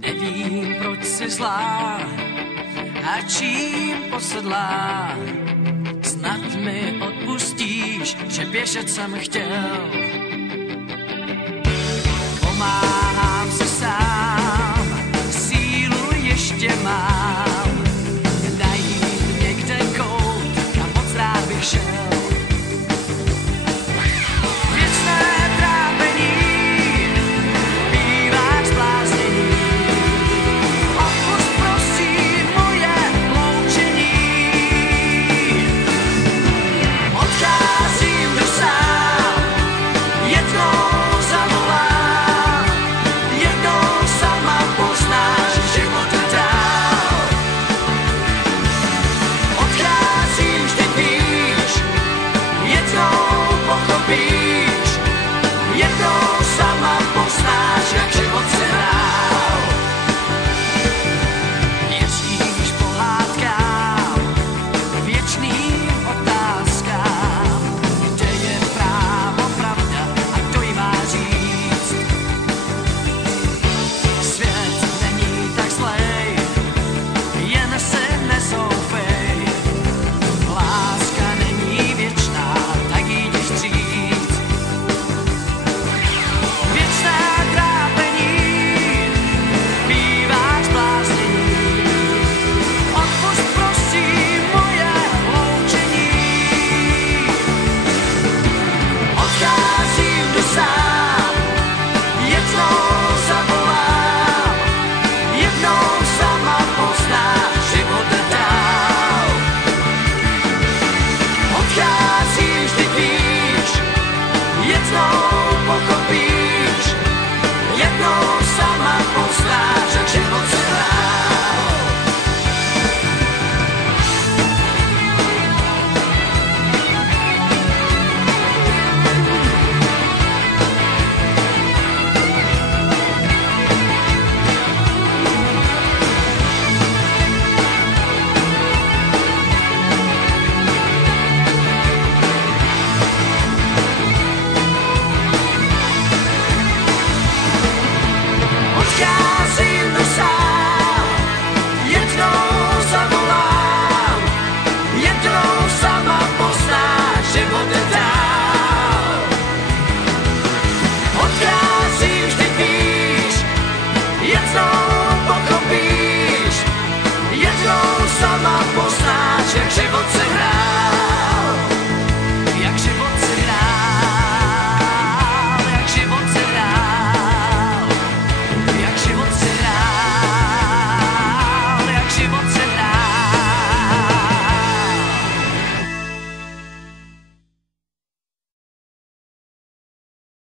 Nevím, proč jsi zlá a čím posedlá. Snad mi odpustíš, že běžet jsem chtěl. Pomáhám si sám, sílu ještě mám. Najít někde kout a moc rád bych šel. Věcné trápení bývá zbláznění. Odpusť prosím moje loučení. Odcházím do sám, jednou zavolám, jednou sama poznáš život dál. Odcházím, vždyť víš, jednou pochopíš, jednou sama poznáš, jak život se hrál. Věříš pohádkám, věčným otázkám, kde je právo, pravda a kdo ji má říct. Svět není tak zlej, jen se nezoufej. Láska není věčná, tak jí jdi vstříc. Věčné trápení bývá zbláznění. Odpusť prosím moje loučení. Odcházím do sám, jednou zavolám, jednou sama poznáš život dál. Odcházím, vždyť víš, jednou pochopíš, jednou sama poznáš, jak život se hrál. Odcházím do sám, jednou zavolám, jednou sama poznáš život dál. Odcházím, vždyť víš, jednou